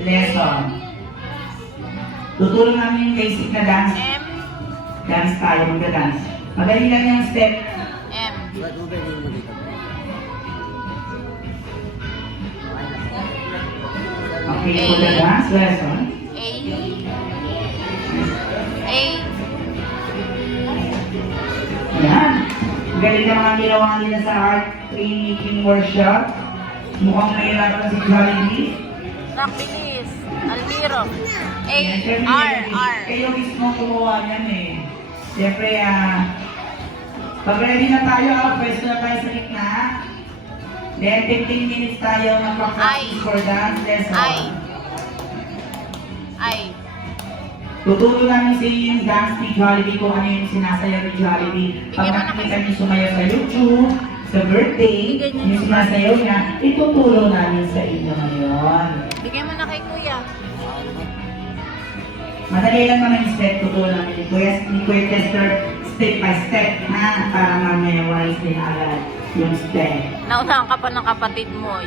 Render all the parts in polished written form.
lesson. Tutulong namin yung basic na dance. M. Dance tayo, magda-dance. Magaling lang yung step. M. Okay, for the dance lesson. A. A. Yan. Galing na mga ginawa nila sa art training workshop. Mukhang mahirapan si Jollibee. Nakbilis. Almiro. A. Yan, syempre, R. kayo mismo kumuha niyan eh. Siyempre, pag ready na tayo, pwesto na tayo sa gitna. Then, 15 minutes tayo mag-practice for dance lesson. I. Tuturo namin sa inyo yung dance ni Jollibee kung ano yung sinasayaw ni Jollibee. Pag nakikita niyo sumayaw sa YouTube, sa birthday, yung sinasayaw niya, ituturo namin sa inyo ngayon. Bigyan mo na kay Kuya. Madali lang naman yung step, tuturo namin ni Kuya Tester step by step na para ma-memorize din agad yung step. Naunahan ka pa ng kapatid mo.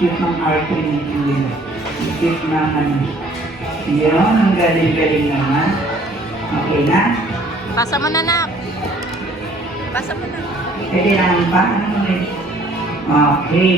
Cute ng art training. Cute ng ano. Yun, ang galing-galing naman. Okay na? Pasa mo na, Nak. Pasa mo na. Kailangan pa? Ano mo rin? Okay.